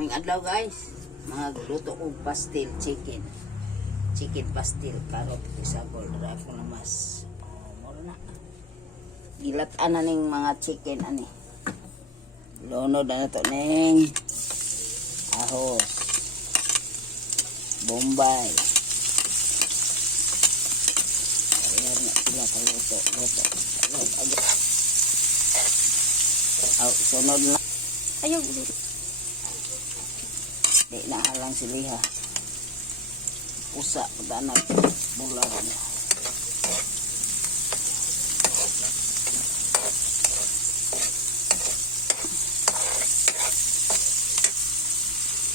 May adlaw guys, magluto og pastel chicken. Chicken pastel, karot, isabol, dara ko na mas. Mura na. Gilatan na ning mga chicken ani. Lunod na to ning ahos. Bombay. Ayan na sila kaluto. Luto. Sunod na. Ayaw. Di na halang siliha. Pusa, pagdanag. Bulan.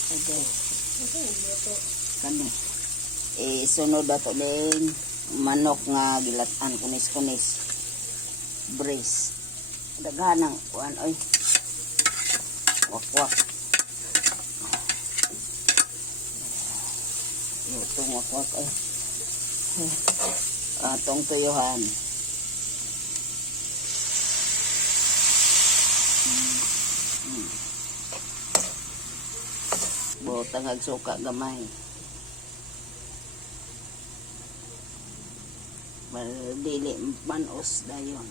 Okay. Kani. Sunod ato din manok nga gilatan kunis-kunis. Brace. Daghanang kuan oy. Wak-wak. Itong wak-wak ay. Atong tuyuhan. Botang ag suka gamay. Dili manos dayon.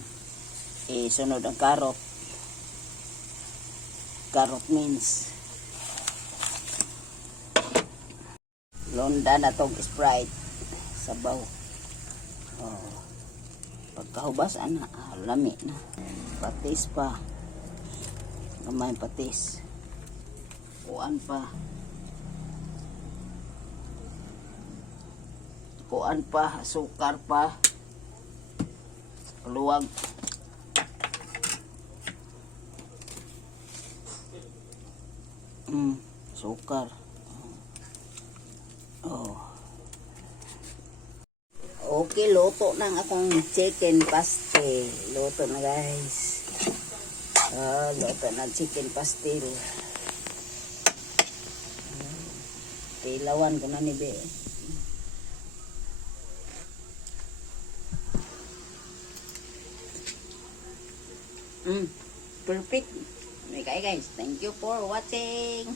Sunod ang karot. Carrot means londa na tong Sprite sabaw. Pagkahubas ana lami na. Patis pa, gamay patis, kuan pa, sukar pa, luwag. Sukar. Okay, luto na ang akong chicken pastel. Luto na guys. Luto na chicken pastel. Ilawan ko na ni Be. Perfect. Okay guys, thank you for watching.